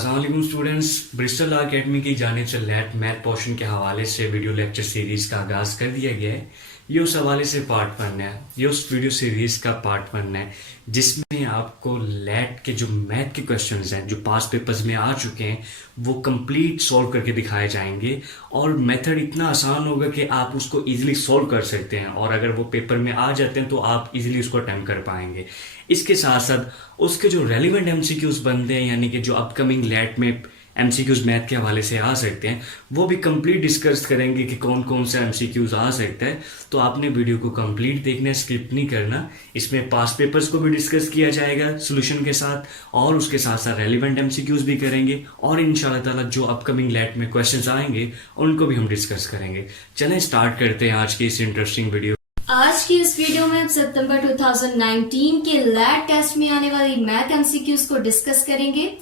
अस्सलाम वालेकुम students, Bristol law academy की जानिब से लैट मैथ पोर्शन के हवाले से वीडियो लेक्चर सीरीज़ का आगाज़ कर दिया गया है। ये उस हवाले से पार्ट 1 है, ये उस वीडियो सीरीज़ का पार्ट 1 है जिसमें आपको लैट के जो मैथ के क्वेश्चंस हैं जो पास्ट पेपर्स में आ चुके हैं वो कंप्लीट सॉल्व करके दिखाए जाएंगे और मेथड इतना आसान होगा कि आप उसको इजीली सॉल्व कर सकते हैं और अगर वो पेपर में आ जाते हैं तो आप इजीली उसको अटेम्प्ट कर पाएंगे। इसके साथ साथ उसके जो रेलिवेंट एमसीक्यूज बनते हैं यानी कि जो अपकमिंग लैट में एमसीक्यूज मैथ के हवाले से आ सकते हैं वो भी कंप्लीट डिस्कस करेंगे कि कौन कौन से एमसीक्यूज आ सकता है। तो आपने वीडियो को कंप्लीट देखना है, स्किप नहीं करना। इसमें पास्ट पेपर्स को भी डिस्कस किया जाएगा सोल्यूशन के साथ और उसके साथ साथ रेलिवेंट एमसीक्यूज भी करेंगे और इंशाल्लाह ताला जो अपकमिंग लैट में क्वेश्चंस आएंगे उनको भी हम डिस्कस करेंगे। चलें स्टार्ट करते हैं आज की इस इंटरेस्टिंग वीडियो। आज की इस वीडियो में हम सितंबर 2019 के लैट टेस्ट में आने वाली मैथ एमसीक्यूज को डिस्कस करेंगे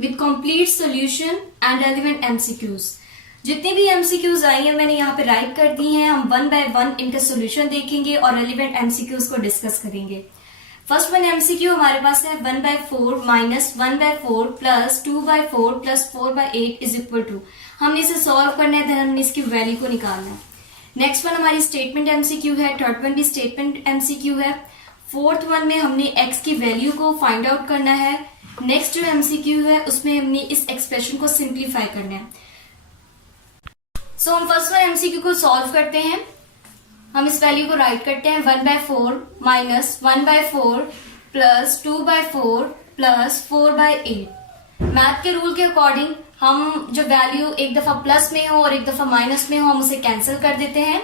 with complete solution and relevant MCQs. जितनी भी एमसीक्यूज आई हैं मैंने यहाँ पे राइट कर दी हैं। हम वन बाय वन इनका सॉल्यूशन देखेंगे और रेलेवेंट एमसीक्यूज को डिस्कस करेंगे। फर्स्ट वन एमसीक्यू हमारे पास है 1/4 minus 1/4 plus 2/4 plus 4/8 is equal to. हमने इसे सॉल्व करना है, देन हमने इसकी वैल्यू को निकालना है। नेक्स्ट वन हमारी स्टेटमेंट एमसीक्यू है, थर्ड वन भी स्टेटमेंट एमसीक्यू है। फोर्थ वन में हमने एक्स की वैल्यू को फाइंड आउट करना है। नेक्स्ट जो एमसीक्यू है उसमें हमने इस एक्सप्रेशन को सिंप्लीफाई करना है। सो हम फर्स्ट वन एमसीक्यू को सॉल्व करते हैं। हम इस वैल्यू को राइट करते हैं 1/4 माइनस 1/4 प्लस 2/4 प्लस 4/8। मैथ के रूल के अकॉर्डिंग हम जो वैल्यू एक दफा प्लस में हो और एक दफा माइनस में हो हम उसे कैंसिल कर देते हैं।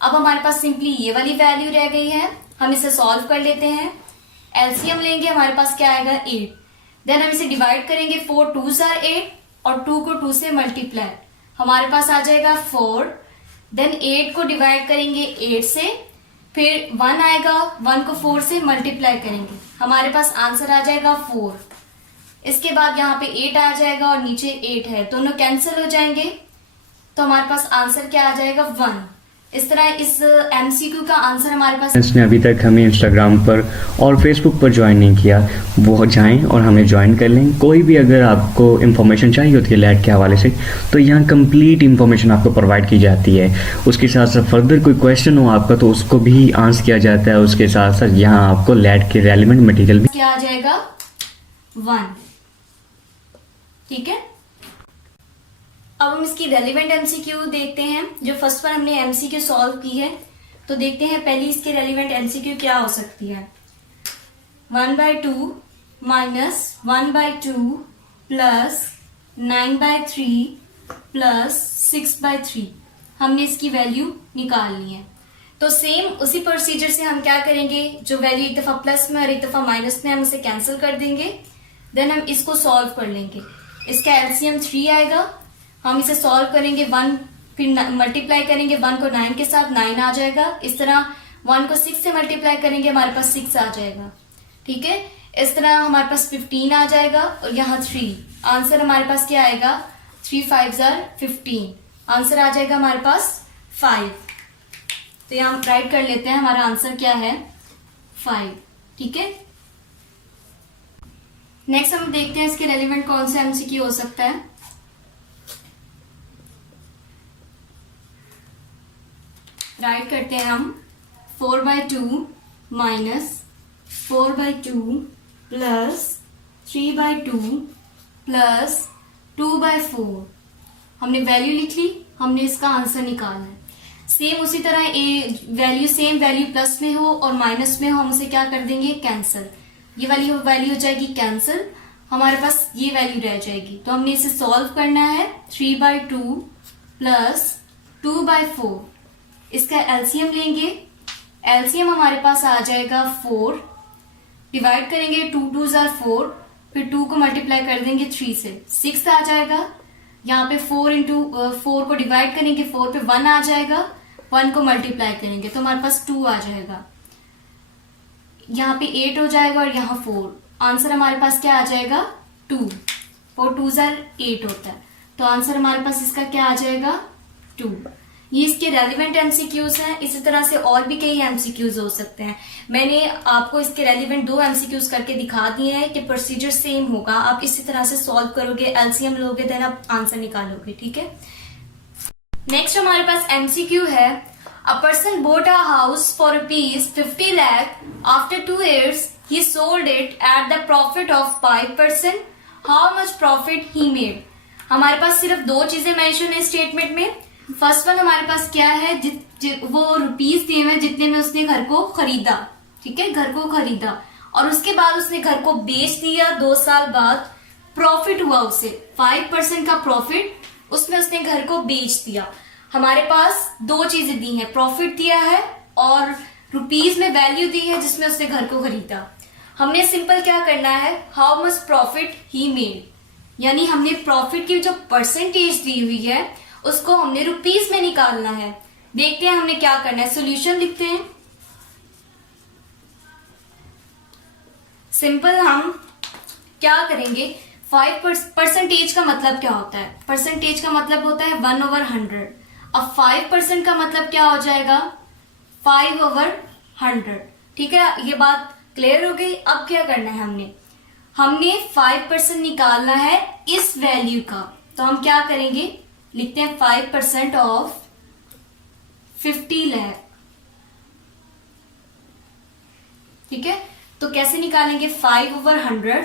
अब हमारे पास सिंपली ये वाली वैल्यू रह गई है, हम इसे सॉल्व कर लेते हैं। एलसीएम लेंगे, हमारे पास क्या आएगा 8। देन हम इसे डिवाइड करेंगे, 4 2s are 8 और 2 को 2 से मल्टीप्लाई, हमारे पास आ जाएगा 4। देन 8 को डिवाइड करेंगे 8 से, फिर 1 आएगा, 1 को 4 से मल्टीप्लाई करेंगे, हमारे पास आंसर आ जाएगा 4। इसके बाद यहाँ पे 8 आ जाएगा और नीचे 8 है, दोनों कैंसिल हो जाएंगे तो हमारे पास आंसर क्या आ जाएगा 1। इस तरह इस एमसीक्यू का आंसर हमारे पास। जिसने अभी तक हमें इंस्टाग्राम पर और फेसबुक पर ज्वाइन नहीं किया वो जाएं और हमें ज्वाइन कर लें। कोई भी अगर आपको इन्फॉर्मेशन चाहिए होती है लैट के हवाले से तो यहाँ कंप्लीट इन्फॉर्मेशन आपको प्रोवाइड की जाती है। उसके साथ साथ फर्दर कोई क्वेश्चन हो आपका तो उसको भी आंसर किया जाता है। उसके साथ साथ यहाँ आपको लैट के रेलिवेंट मटेरियल भी क्या आ जाएगा 1। ठीक है, अब हम इसकी रेलिवेंट एमसीक्यू देखते हैं। जो फर्स्ट पर हमने एमसीक्यू सॉल्व की है तो देखते हैं पहली इसकी रेलिवेंट एमसीक्यू क्या हो सकती है। 1/2 माइनस 1/2 प्लस 9/3 प्लस 6/3, हमने इसकी वैल्यू निकाल ली है। तो सेम उसी प्रोसीजर से हम क्या करेंगे, जो वैल्यू एक दफा प्लस में और एक दफा माइनस में हम उसे कैंसिल कर देंगे। देन हम इसको सॉल्व कर लेंगे। इसका एलसीएम 3 आएगा, हम इसे सॉल्व करेंगे 1, फिर मल्टीप्लाई करेंगे 1 को 9 के साथ, 9 आ जाएगा। इस तरह 1 को 6 से मल्टीप्लाई करेंगे, हमारे पास 6 आ जाएगा। ठीक है, इस तरह हमारे पास 15 आ जाएगा और यहाँ 3। आंसर हमारे पास क्या आएगा, 3 5s are 15, आंसर आ जाएगा हमारे पास 5। तो यहाँ हम राइट कर लेते हैं, हमारा आंसर क्या है 5। ठीक है, नेक्स्ट हम देखते हैं इसके रेलिवेंट कौन सा एमसीक्यू हो सकता है। राइट करते हैं हम 4/2 माइनस 4/2 प्लस 3/2 प्लस 2/4, हमने वैल्यू लिख ली, हमने इसका आंसर निकालना है। सेम उसी तरह सेम वैल्यू प्लस में हो और माइनस में हो हम उसे क्या कर देंगे कैंसिल। ये वाली वैल्यू हो जाएगी कैंसिल, हमारे पास ये वैल्यू रह जाएगी। तो हमने इसे सॉल्व करना है 3/2 प्लस 2/4, इसका एलसीएम लेंगे। एलसीएम हमारे पास आ जाएगा 4, डिवाइड करेंगे 2 2s are 4, फिर 2 को मल्टीप्लाई कर देंगे 3 से, 6 आ जाएगा। यहाँ पे 4 इंटू 4 को डिवाइड करेंगे, 4 पे 1 आ जाएगा, 1 को मल्टीप्लाई करेंगे तो हमारे पास 2 आ जाएगा। यहाँ पे 8 हो जाएगा और यहाँ 4, आंसर हमारे पास क्या आ जाएगा 2, और 2s are 8 होता है तो आंसर हमारे पास इसका क्या आ जाएगा 2। ये इसके रेलिवेंट एमसीक्यूज हैं। इसी तरह से और भी कई एमसीक्यूज हो सकते हैं। मैंने आपको इसके रेलिवेंट 2 एमसीक्यूज करके दिखा दिए हैं कि प्रोसीजर सेम होगा। आप इसी तरह से सॉल्व करोगे, एलसीएम लोगे, देन आप आंसर निकालोगे। ठीक है, नेक्स्ट हमारे पास एमसीक्यू है, a person boat a house for ₹50 lakh after 2 years he sold it at the profit of 5%. how much profit he made? हमारे पास सिर्फ 2 चीजें मेंशन है स्टेटमेंट में। फर्स्ट वन हमारे पास क्या है, वो रुपीस दिए हुए जितने में उसने घर को खरीदा। ठीक है, घर को खरीदा और उसके बाद उसने घर को बेच दिया। 2 साल बाद प्रॉफिट हुआ उसे 5% का प्रॉफिट, उसमें उसने घर को बेच दिया। हमारे पास 2 चीजें दी हैं, प्रॉफिट दिया है और रुपीस में वैल्यू दी है जिसमें उसने घर को खरीदा। हमने सिंपल क्या करना है, how much profit he made, यानी हमने प्रॉफिट की जो परसेंटेज दी हुई है उसको हमने रुपीस में निकालना है। देखते हैं हमने क्या करना है, सॉल्यूशन लिखते हैं। सिंपल हम क्या करेंगे, 5% का मतलब क्या होता है, परसेंटेज का मतलब होता है 1/100। अब 5% का मतलब क्या हो जाएगा, 5/100। ठीक है, ये बात क्लियर हो गई। अब क्या करना है, हमने 5% निकालना है इस वैल्यू का। तो हम क्या करेंगे, लिखते हैं 5% ऑफ 50 lakh। ठीक है, तो कैसे निकालेंगे, 5/100,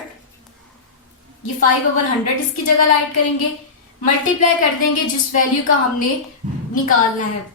ये 5/100 इसकी जगह राइट करेंगे, मल्टीप्लाई कर देंगे जिस वैल्यू का हमने निकालना है।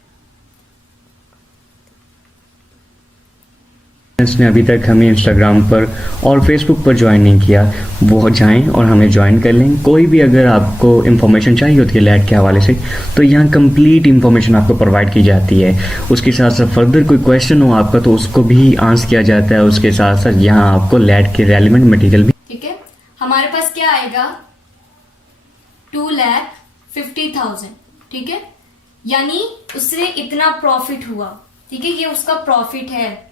ने अभी तक हमें इंस्टाग्राम पर और फेसबुक पर ज्वाइन नहीं किया, वो जाएं और हमें ज्वाइन कर लें। कोई भी अगर आपको इन्फॉर्मेशन चाहिए होती है लैट के हवाले से तो यहाँ कंप्लीट इन्फॉर्मेशन आपको प्रोवाइड की जाती है। उसके साथ साथ फर्दर कोई क्वेश्चन हो आपका तो उसको भी आंसर किया जाता है। उसके साथ साथ यहाँ आपको लैट के रेलिवेंट मटेरियल भी। ठीक है, हमारे पास क्या आएगा, 2,50,000। ठीक है, यानी उससे इतना प्रॉफिट हुआ। ठीक है, ये उसका प्रॉफिट है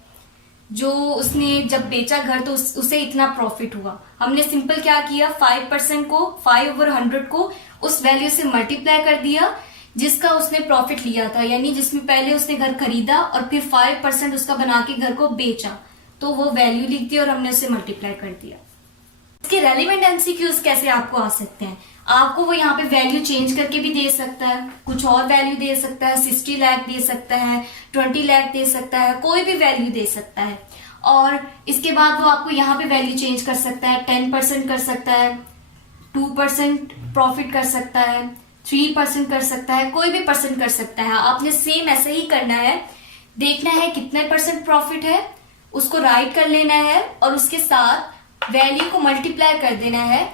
जो उसने जब बेचा घर तो उसे इतना प्रॉफिट हुआ। हमने सिंपल क्या किया, 5% को 5/100 को उस वैल्यू से मल्टीप्लाई कर दिया जिसका उसने प्रॉफिट लिया था, यानी जिसमें पहले उसने घर खरीदा और फिर 5% उसका बना के घर को बेचा, तो वो वैल्यू लिख दी और हमने उसे मल्टीप्लाई कर दिया। इसके रेलिवेंट एमसीक्यूज कैसे आपको आ सकते हैं, आपको वो यहाँ पे वैल्यू चेंज करके भी दे सकता है, कुछ और वैल्यू दे सकता है, 60 लाख दे सकता है, 20 लाख दे सकता है, कोई भी वैल्यू दे सकता है। और इसके बाद वो आपको यहाँ पे वैल्यू चेंज कर सकता है, 10% कर सकता है, 2% प्रॉफिट कर सकता है, 3% कर सकता है, कोई भी परसेंट कर सकता है। आपने सेम ऐसे ही करना है, देखना है कितने % प्रॉफिट है, उसको राइट कर लेना है और उसके साथ वैल्यू को मल्टीप्लाई कर देना है।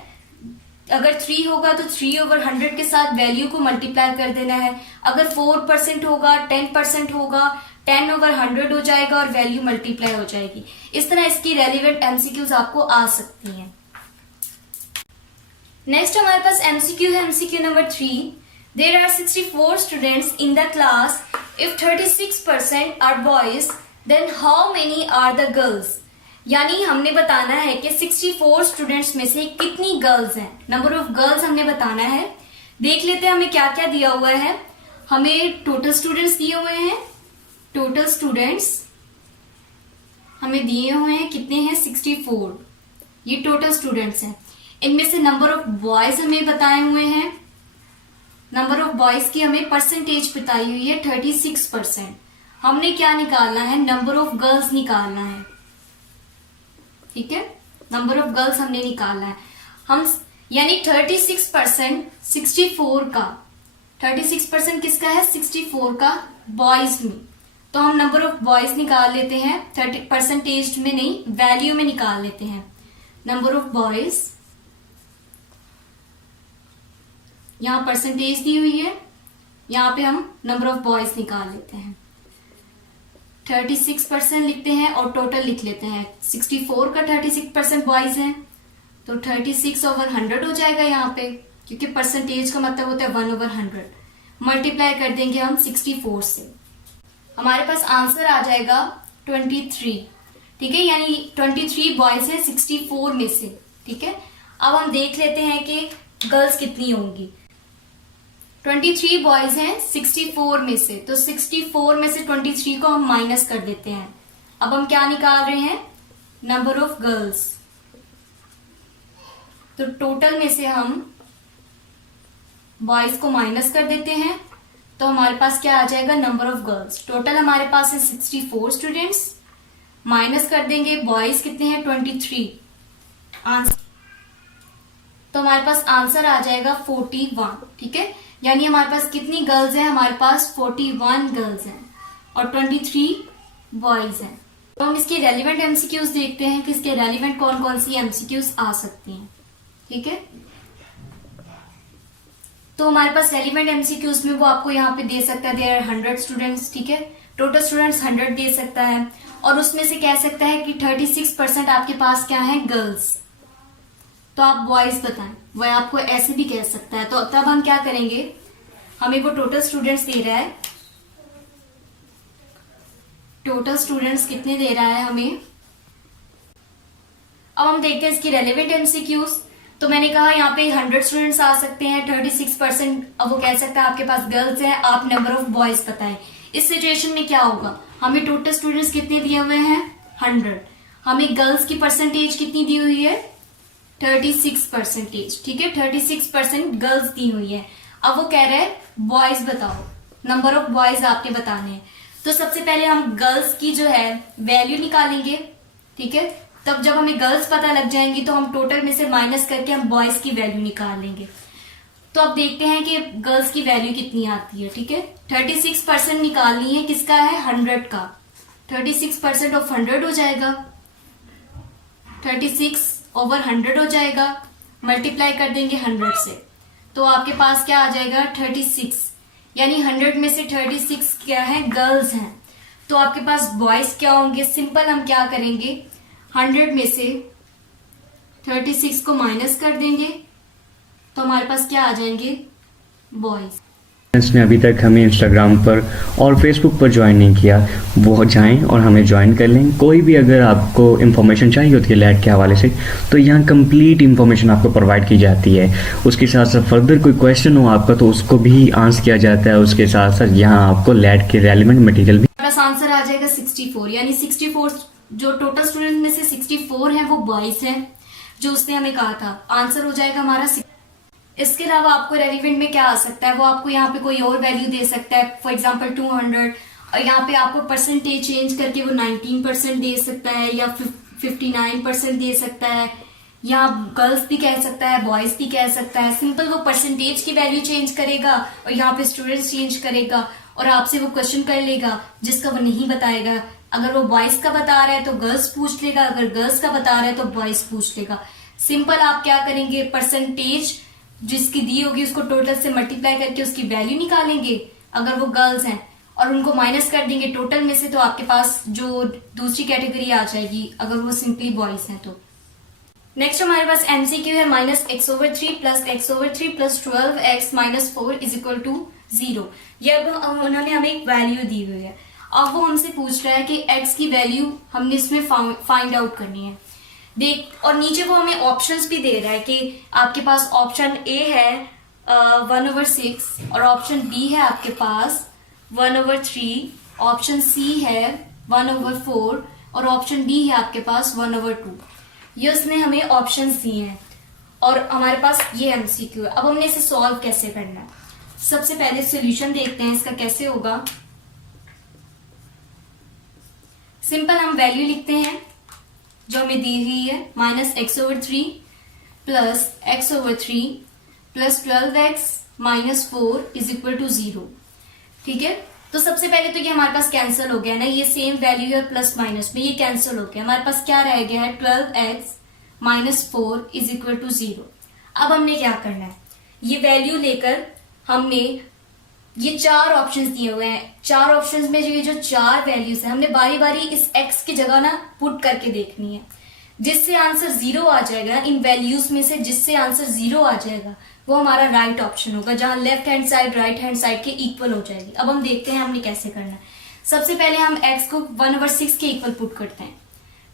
अगर 3 होगा तो 3/100 के साथ वैल्यू को मल्टीप्लाई कर देना है। अगर 4% होगा, 10% होगा, 10/100 हो जाएगा और वैल्यू मल्टीप्लाई हो जाएगी। इस तरह इसकी रेलिवेंट एमसीक्यूज आपको आ सकती हैं। नेक्स्ट हमारे पास एमसीक्यू है, MCQ number 3। There are 64 students in the class. If 36% are boys then how many are the girls. यानी हमने बताना है कि 64 स्टूडेंट्स में से कितनी गर्ल्स हैं, नंबर ऑफ गर्ल्स हमने बताना है। देख लेते हैं हमें क्या क्या दिया हुआ है। हमें टोटल स्टूडेंट्स दिए हुए हैं, टोटल स्टूडेंट्स हमें दिए हुए हैं कितने हैं, 64। ये टोटल स्टूडेंट्स हैं। इनमें से नंबर ऑफ बॉयज हमें बताए हुए हैं, नंबर ऑफ बॉयज की हमें परसेंटेज बताई हुई है 36%। हमने क्या निकालना है, नंबर ऑफ गर्ल्स निकालना है। ठीक है, नंबर ऑफ गर्ल्स हमने निकालना है। हम यानी 36% 64 का, 36% किसका है, 64 का बॉयज में। तो हम नंबर ऑफ बॉयज निकाल लेते हैं, 30% में नहीं, वैल्यू में निकाल लेते हैं। नंबर ऑफ बॉयज, यहां परसेंटेज दी हुई है, यहां पे हम नंबर ऑफ बॉयज निकाल लेते हैं। 36% लिखते हैं और टोटल लिख लेते हैं। 64 का 36% बॉयज हैं तो 36/100 हो जाएगा यहाँ पे, क्योंकि परसेंटेज का मतलब होता है 1/100। मल्टीप्लाई कर देंगे हम 64 से, हमारे पास आंसर आ जाएगा 23। ठीक है, यानी 23 बॉयज है 64 में से। ठीक है, अब हम देख लेते हैं कि गर्ल्स कितनी होंगी। 23 बॉयज हैं 64 में से, तो 64 में से 23 को हम माइनस कर देते हैं। अब हम क्या निकाल रहे हैं, नंबर ऑफ गर्ल्स। तो टोटल में से हम बॉयज को माइनस कर देते हैं, तो हमारे पास क्या आ जाएगा, नंबर ऑफ गर्ल्स। टोटल हमारे पास है 64 स्टूडेंट्स, माइनस कर देंगे बॉयज कितने हैं 23, आंसर, तो हमारे पास आंसर आ जाएगा 41। ठीक है, यानी हमारे पास कितनी गर्ल्स हैं, हमारे पास 41 गर्ल्स हैं और 23 बॉयज हैं। तो हम इसके रेलिवेंट एमसीक्यूज देखते हैं कि इसके रेलिवेंट कौन कौन सी एमसीक्यूज आ सकती हैं। ठीक है, तो हमारे पास रेलिवेंट एमसीक्यूज में वो आपको यहाँ पे दे सकता है देयर 100 स्टूडेंट्स। ठीक है, टोटल स्टूडेंट्स 100 दे सकता है और उसमें से कह सकता है कि 36% आपके पास क्या है, गर्ल्स। तो आप बॉयज बताएं, वह आपको ऐसे भी कह सकता है। तो तब हम क्या करेंगे, हमें वो टोटल स्टूडेंट्स दे रहा है, टोटल स्टूडेंट्स कितने दे रहा है हमें। अब हम देखते हैं इसकी रेलेवेंट एमसीक्यूज। तो मैंने कहा यहाँ पे 100 स्टूडेंट्स आ सकते हैं, 36%। अब वो कह सकता है आपके पास गर्ल्स है, आप नंबर ऑफ बॉयज बताएं। इस सिचुएशन में क्या होगा, हमें टोटल स्टूडेंट्स कितने दिए हुए हैं, 100। हमें गर्ल्स की परसेंटेज कितनी दी हुई है, 36%। ठीक है, 36% गर्ल्स दी हुई है। अब वो कह रहे हैं बॉयज बताओ, नंबर ऑफ बॉयज आपने बताने हैं। तो सबसे पहले हम गर्ल्स की जो है वैल्यू निकालेंगे। ठीक है, तब जब हमें गर्ल्स पता लग जाएंगी तो हम टोटल में से माइनस करके हम बॉयज की वैल्यू निकाल लेंगे। तो अब देखते हैं कि गर्ल्स की वैल्यू कितनी आती है। ठीक है, 36% निकालनी है, किसका है, 100 का। 36% ऑफ 100 हो जाएगा, 36 ओवर 100 हो जाएगा, मल्टीप्लाई कर देंगे 100 से, तो आपके पास क्या आ जाएगा, 36। यानी 100 में से 36 क्या है, गर्ल्स हैं। तो आपके पास बॉयज क्या होंगे, सिंपल हम क्या करेंगे, 100 में से 36 को माइनस कर देंगे, तो हमारे पास क्या आ जाएंगे, बॉयज। ने अभी तक हमें इंस्टाग्राम पर और फेसबुक पर ज्वाइन नहीं किया, वो जाएं और हमें ज्वाइन कर लें। कोई भी अगर आपको इन्फॉर्मेशन चाहिए होती है लैट के हवाले से, तो यहाँ कंप्लीट इन्फॉर्मेशन आपको प्रोवाइड की जाती है। उसके साथ साथ फर्दर कोई क्वेश्चन हो आपका तो उसको भी आंसर किया जाता है। उसके साथ साथ यहाँ आपको लैट के रेलिवेंट मटेरियल भी। हमारा आंसर आ जाएगा 64, यानी 64 जो टोटल स्टूडेंट में से 64 है वो बॉयज है, जो उसने हमें कहा था। आंसर हो जाएगा हमारा। इसके अलावा आपको रेलिवेंट में क्या आ सकता है, वो आपको यहाँ पे कोई और वैल्यू दे सकता है, फॉर एग्जांपल 200, और यहाँ पे आपको परसेंटेज चेंज करके वो 19% दे सकता है या 59% दे सकता है, या गर्ल्स भी कह सकता है, बॉयज भी कह सकता है। सिंपल वो परसेंटेज की वैल्यू चेंज करेगा और यहाँ पे स्टूडेंट्स चेंज करेगा और आपसे वो क्वेश्चन कर लेगा जिसका वो नहीं बताएगा। अगर वो बॉयज का बता रहा है तो गर्ल्स पूछ लेगा, अगर गर्ल्स का बता रहा है तो बॉयज पूछ लेगा। सिंपल आप क्या करेंगे, परसेंटेज जिसकी दी होगी उसको टोटल से मल्टीप्लाई करके उसकी वैल्यू निकालेंगे अगर वो गर्ल्स हैं, और उनको माइनस कर देंगे टोटल में से, तो आपके पास जो दूसरी कैटेगरी आ जाएगी अगर वो सिंपली बॉयज हैं तो। नेक्स्ट हमारे पास एमसीक्यू है -x/3 + x/3 + 12x - 4 = 0। ये अब उन्होंने हमें एक वैल्यू दी हुई है। अब वो हमसे पूछ रहा है कि x की वैल्यू हमने इसमें फाइंड आउट करनी है। देख, और नीचे वो हमें ऑप्शंस भी दे रहा है कि आपके पास ऑप्शन ए है 1/6 और ऑप्शन बी है आपके पास 1/3, ऑप्शन सी है 1/4 और ऑप्शन डी है आपके पास 1/2। ये उसने हमें ऑप्शन दिए हैं और हमारे पास ये एमसीक्यू है। अब हमने इसे सॉल्व कैसे करना है, सबसे पहले सॉल्यूशन देखते हैं इसका कैसे होगा। सिंपल हम वैल्यू लिखते हैं जो हमें दी हुई है, -x/3 + x/3 + 12x - 4 = 0। ठीक है, तो सबसे पहले तो ये हमारे पास कैंसिल हो गया ना, ये सेम वैल्यू है प्लस माइनस में, ये कैंसिल हो गया। हमारे पास क्या रह गया है, 12x - 4 = 0। अब हमने क्या करना है, ये वैल्यू लेकर हमने ये 4 ऑप्शंस दिए हुए हैं, 4 ऑप्शंस में ये जो 4 वैल्यूज है हमने बारी बारी इस x की जगह ना पुट करके देखनी है। जिससे आंसर 0 आ जाएगा, इन वैल्यूज में से जिससे आंसर 0 आ जाएगा वो हमारा राइट ऑप्शन होगा, जहां left hand side right hand side के इक्वल हो जाएगी। अब हम देखते हैं हमने कैसे करना है। सबसे पहले हम x को 1/6 के इक्वल पुट करते हैं।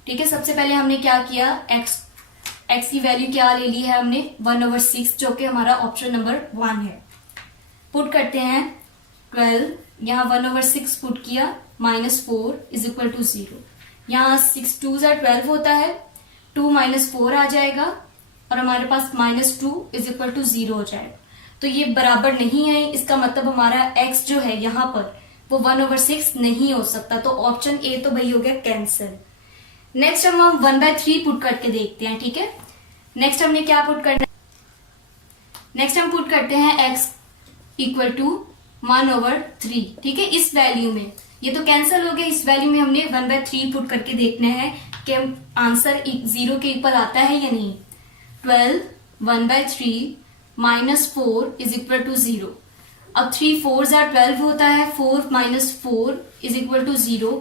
ठीक है, सबसे पहले हमने क्या किया, x की वैल्यू क्या ले ली है हमने 1/6, जो कि हमारा ऑप्शन नंबर 1 है। पुट करते हैं 12, यहाँ 1/6 पुट किया, -4 इज इक्वल टू 0। यहाँ 6 2 12 होता है, 2 -4 आ जाएगा और हमारे पास -2 इज इक्वल टू 0 हो जाएगा। तो ये बराबर नहीं है, इसका मतलब हमारा x जो है यहाँ पर वो 1/6 नहीं हो सकता। तो ऑप्शन ए तो भाई हो गया कैंसिल। नेक्स्ट हम 1/3 पुट करके देखते हैं, ठीक है। नेक्स्ट हमने क्या पुट करना है, नेक्स्ट हम पुट करते हैं x इक्वल टू 1/3, ठीक है। इस वैल्यू में ये तो कैंसिल हो गया, इस वैल्यू में हमने 1/3 पुट करके देखना है कि आंसर 0 के इक्वल आता है या नहीं। 12 1/3 -4 इज इक्वल टू 0। अब 3 4 12 होता है, 4 -4 इज इक्वल टू 0।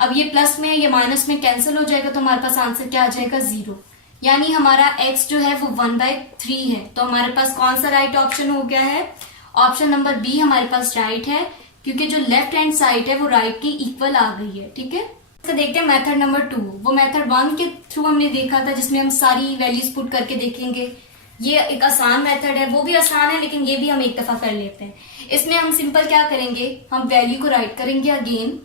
अब ये प्लस में ये माइनस में कैंसिल हो जाएगा, तो हमारे पास आंसर क्या आ जाएगा 0। यानी हमारा x जो है वो 1/3 है। तो हमारे पास कौन सा राइट ऑप्शन हो गया है, ऑप्शन नंबर बी हमारे पास राइट है, क्योंकि जो लेफ्ट हैंड साइड है वो राइट की इक्वल आ गई है, ठीक है। तो देखते हैं मेथड नंबर 2। वो मेथड 1 के थ्रू हमने देखा था, जिसमें हम सारी वैल्यूज पुट करके देखेंगे। ये एक आसान मेथड है, वो भी आसान है, लेकिन ये भी हम एक दफा कर लेते हैं। इसमें हम सिंपल क्या करेंगे, हम वैल्यू को राइट करेंगे अगेन।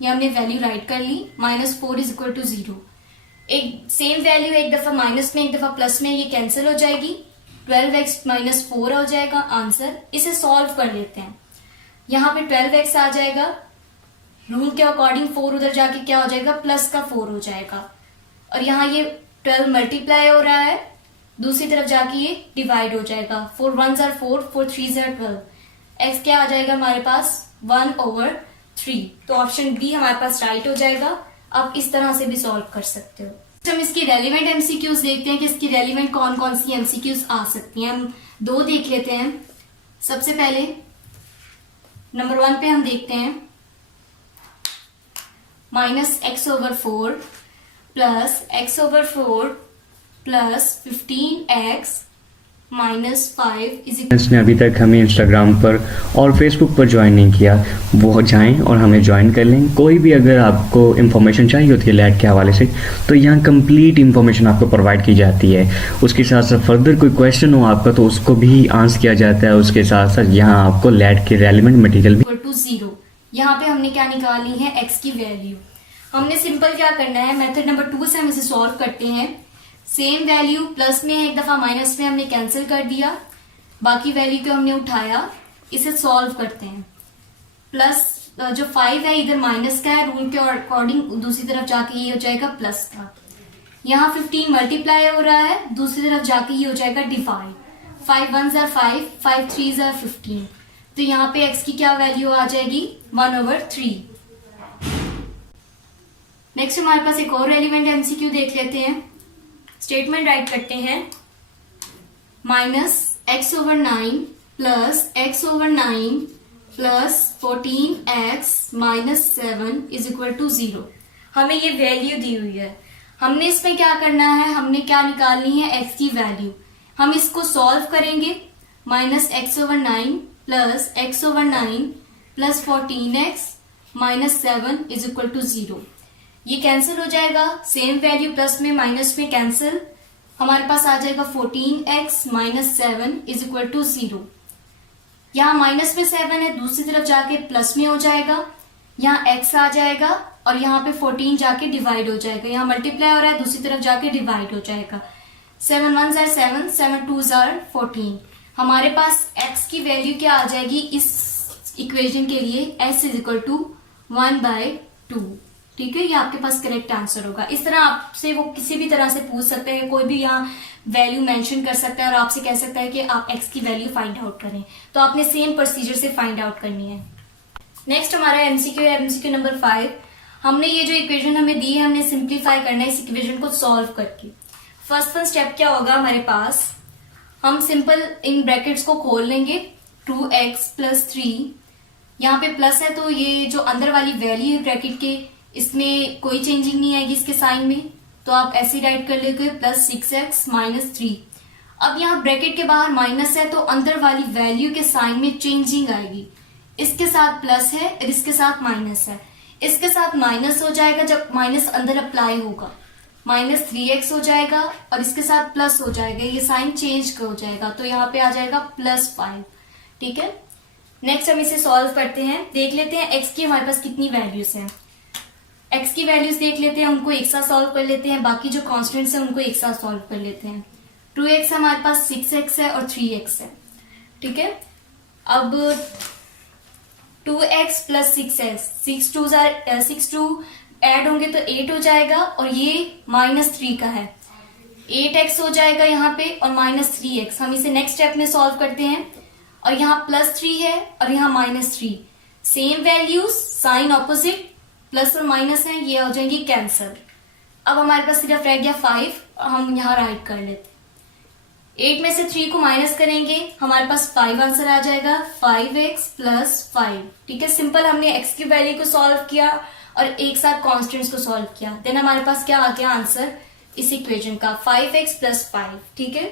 ये हमने वैल्यू राइट कर ली, -4 इज इक्वल टू 0। एक सेम वैल्यू एक दफा माइनस में एक दफा प्लस में, ये कैंसिल हो जाएगी। 12x -4 हो जाएगा आंसर। इसे सॉल्व कर लेते हैं। यहाँ पे 12x आ जाएगा, रूल के अकॉर्डिंग 4 उधर जाके क्या हो जाएगा, प्लस का 4 हो जाएगा। और यहाँ ये 12 मल्टीप्लाई हो रहा है, दूसरी तरफ जाके ये डिवाइड हो जाएगा। 4 1s are 4, 4 3s are 12। x क्या आ जाएगा हमारे पास 1/3। तो ऑप्शन बी हमारे पास राइट हो जाएगा। आप इस तरह से भी सॉल्व कर सकते हो। हम इसकी रेलिवेंट एमसीक्यूज देखते हैं कि इसकी रेलिवेंट कौन कौन सी एमसीक्यूज आ सकती हैं। हम 2 देख लेते हैं। सबसे पहले नंबर 1 पे हम देखते हैं -x/4 plus x/4 plus 15x -5 is equal. जिसने अभी तक हमें इंस्टाग्राम पर और फेसबुक पर ज्वाइन नहीं किया, वो जाएं और हमें ज्वाइन कर लें। कोई भी अगर आपको इन्फॉर्मेशन चाहिए होती है लैट के हवाले से, तो यहाँ कंप्लीट इन्फॉर्मेशन आपको प्रोवाइड की जाती है। उसके साथ साथ फर्दर कोई क्वेश्चन हो आपका, तो उसको भी आंसर किया जाता है। उसके साथ साथ यहाँ आपको लैट के रेलिवेंट मटेरियल भी टू 0। यहाँ पे हमने क्या निकालनी है, x की वैल्यू। हमने सिंपल क्या करना है, मेथड नंबर 2 से हम इसे सॉल्व करते हैं। सेम वैल्यू प्लस में एक दफा माइनस में हमने कैंसिल कर दिया, बाकी वैल्यू को हमने उठाया, इसे सॉल्व करते हैं। प्लस जो 5 है इधर माइनस का है, रूल के अकॉर्डिंग दूसरी तरफ जाके ये हो जाएगा प्लस का। यहाँ 15 मल्टीप्लाई हो रहा है, दूसरी तरफ जाके ये हो जाएगा divide. 5 1s are 5, 5 3s are 15। तो यहाँ पे x की क्या वैल्यू आ जाएगी 1/3। नेक्स्ट हमारे पास एक और रेलिवेंट एमसीक्यू देख लेते हैं। स्टेटमेंट राइट करते हैं -x/9 plus x/9 plus 14x -7 is equal to 0। हमें ये वैल्यू दी हुई है, हमने इसमें क्या करना है, हमने क्या निकालनी है x की वैल्यू। हम इसको सॉल्व करेंगे, -x/9 plus x/9 plus 14x -7 is equal to 0। ये कैंसिल हो जाएगा, सेम वैल्यू प्लस में माइनस में कैंसिल, हमारे पास आ जाएगा 14x -7 इज इक्वल टू 0। यहाँ माइनस में 7 है, दूसरी तरफ जाके प्लस में हो जाएगा, यहाँ x आ जाएगा और यहाँ पे 14 जाके डिवाइड हो जाएगा। यहाँ मल्टीप्लाई हो रहा है, दूसरी तरफ जाके डिवाइड हो जाएगा। 7 1s are 7, 7 2s are 14। हमारे पास x की वैल्यू क्या आ जाएगी इस इक्वेशन के लिए, s इज इक्वल टू 1/2। ठीक है, ये आपके पास करेक्ट आंसर होगा। इस तरह आपसे वो किसी भी तरह से पूछ सकते हैं, कोई भी यहाँ वैल्यू मेंशन कर सकता है और आपसे कह सकता है कि आप x की वैल्यू फाइंड आउट करें। तो आपने सेम प्रोसीजर से फाइंड आउट करनी है। नेक्स्ट हमारा एमसीक्यू है, एमसीक्यू नंबर 5। हमने ये जो इक्वेशन हमें दी है, हमने सिंप्लीफाई करना है इस इक्वेशन को सॉल्व करके। फर्स्ट स्टेप क्या होगा हमारे पास, हम सिंपल इन ब्रैकेट्स को खोल लेंगे, 2x प्लस 3। यहाँ पे प्लस है तो ये जो अंदर वाली वैल्यू है ब्रैकेट के, इसमें कोई चेंजिंग नहीं आएगी इसके साइन में, तो आप ऐसे राइट कर लेंगे प्लस 6x माइनस 3। अब यहाँ ब्रैकेट के बाहर माइनस है तो अंदर वाली वैल्यू के साइन में चेंजिंग आएगी। इसके साथ प्लस है और इसके साथ माइनस है, इसके साथ माइनस हो जाएगा जब माइनस अंदर अप्लाई होगा, माइनस 3x हो जाएगा और इसके साथ प्लस हो जाएगा, ये साइन चेंज हो जाएगा, तो यहाँ पे आ जाएगा +5। ठीक है, नेक्स्ट हम इसे सॉल्व करते हैं। देख लेते हैं एक्स की हमारे पास कितनी वैल्यूज हैं। एक्स की वैल्यूज देख लेते हैं, उनको एक साथ सॉल्व कर लेते हैं, बाकी जो कॉन्स्टेंट्स हैं उनको एक साथ सॉल्व कर लेते हैं। 2x हमारे पास, 6x है और 3x है। ठीक है, अब 2x प्लस 6x, 6 2 ऐड होंगे तो 8 हो जाएगा, और ये -3 का है, 8x हो जाएगा यहाँ पे और -3x। हम इसे नेक्स्ट स्टेप में सॉल्व करते हैं, और यहाँ +3 है और यहाँ -3, same values, sign opposite, plus और माइनस है, ये हो जाएंगी कैंसल। अब हमारे पास सिर्फ रह गया 5, हम यहाँ राइट कर लेते हैं। 8 में से 3 को माइनस करेंगे, हमारे पास 5 आंसर आ जाएगा, 5x प्लस 5। ठीक है, सिंपल हमने x की वैल्यू को सॉल्व किया और एक साथ कॉन्स्टेंट्स को सॉल्व किया, देन हमारे पास क्या आ गया आंसर इस इक्वेशन का, 5x प्लस 5। ठीक है,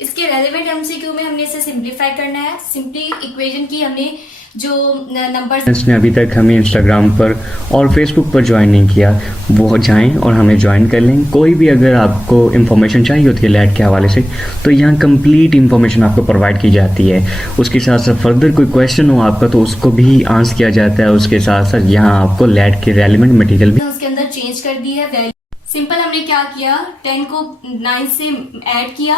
इसके रेलेवेंट एमसीक्यू में हमने इसे सिंप्लीफाई करना है। सिंपली इक्वेशन की हमने जो नंबर्स ने अभी तक हमें इंस्टाग्राम पर और फेसबुक पर ज्वाइन नहीं किया, वो जाएं और हमें ज्वाइन कर लें। कोई भी अगर आपको इन्फॉर्मेशन चाहिए होती है लैट के हवाले से, तो यहाँ कंप्लीट इन्फॉर्मेशन आपको प्रोवाइड की जाती है। उसके साथ साथ फर्दर कोई क्वेश्चन हो आपका तो उसको भी आंसर किया जाता है। उसके साथ साथ यहाँ आपको लैट के रेलिवेंट मटेरियल भी उसके अंदर चेंज कर दी है वैल्यू। सिंपल हमने क्या किया, 10 को 9 से ऐड किया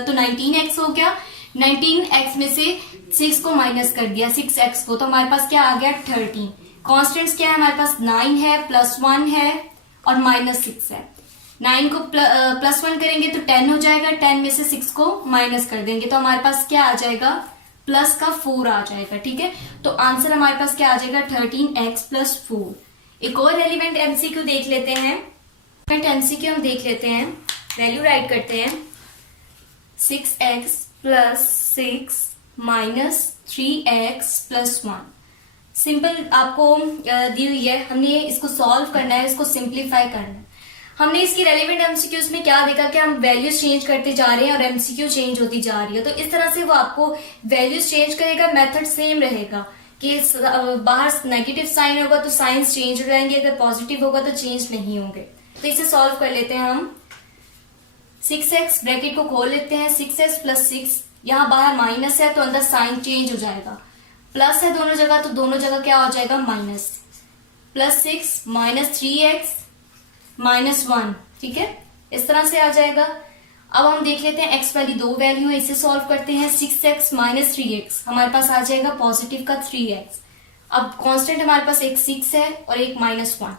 तो 19x हो गया, 19x में से 6 को माइनस कर दिया, 6x को, तो हमारे पास क्या आ गया 13। कॉन्स्टेंट्स क्या है हमारे पास, 9 है, +1 है और -6 है। 9 को +1 करेंगे तो 10 हो जाएगा, 10 में से 6 को माइनस कर देंगे तो हमारे पास क्या आ जाएगा, प्लस का 4 आ जाएगा। ठीक है, तो आंसर हमारे पास क्या आ जाएगा, 13x + 4। एक और रेलिवेंट एमसीक्यू देख लेते हैं। एमसीक्यू हम देख लेते हैं, वैल्यू राइट करते हैं, 6x + 6 - 3x + 1। सिंपल आपको दी हुई है, हमने इसको सॉल्व करना है, इसको सिंप्लीफाई करना है। हमने इसकी रेलिवेंट एमसीक्यूज में क्या देखा कि हम वैल्यूज चेंज करते जा रहे हैं और एमसीक्यू चेंज होती जा रही है, तो इस तरह से वो आपको वैल्यूज चेंज करेगा, मेथड सेम रहेगा कि बाहर नेगेटिव साइन होगा तो साइंस चेंज हो जाएंगे, अगर पॉजिटिव होगा तो चेंज नहीं होंगे। तो इसे सॉल्व कर लेते हैं हम। 6x ब्रैकेट को खोल लेते हैं, 6x + 6, यहाँ बाहर माइनस है तो अंदर साइन चेंज हो जाएगा, प्लस है दोनों जगह तो दोनों जगह क्या हो जाएगा माइनस, +6 - 3x - 1। ठीक है, इस तरह से आ जाएगा। अब हम देख लेते हैं x वाली दो वैल्यू है, इसे सॉल्व करते हैं। 6x - 3x हमारे पास आ जाएगा पॉजिटिव का 3x। अब कांस्टेंट हमारे पास एक 6 है और एक -1,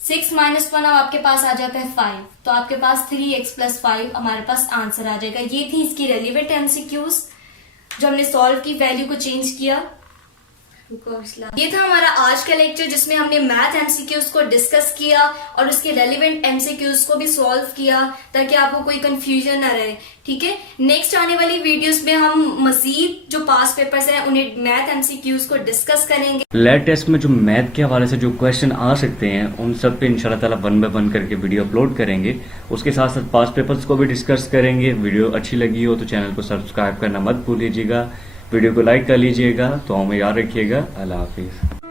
6 - 1 अब आपके पास आ जाता है 5, तो आपके पास 3x + 5 हमारे पास आंसर आ जाएगा। ये थी इसकी रेलिवेंट एमसीक्यूज जो हमने सॉल्व की, वैल्यू को चेंज किया। ये था हमारा आज का लेक्चर जिसमें हमने मैथ एमसीक्यूज को डिस्कस किया और उसके रेलिवेंट एमसीक्यूज को भी सॉल्व किया ताकि आपको कोई कंफ्यूजन ना रहे। ठीक है, नेक्स्ट आने वाली वीडियोस में हम मजीद जो पास पेपर्स हैं उन्हें मैथ एमसीक्यूज को डिस्कस करेंगे। लैट टेस्ट में जो मैथ के हवाले से जो क्वेश्चन आ सकते हैं उन सब पे इंशाल्लाह ताला 1 बाय 1 करके वीडियो अपलोड करेंगे। उसके साथ साथ पास पेपर्स को भी डिस्कस करेंगे। वीडियो अच्छी लगी हो तो चैनल को सब्सक्राइब करना मत भूलिएगा, वीडियो को लाइक कर लीजिएगा। तो हमें याद रखिएगा। अल्लाह हाफिज।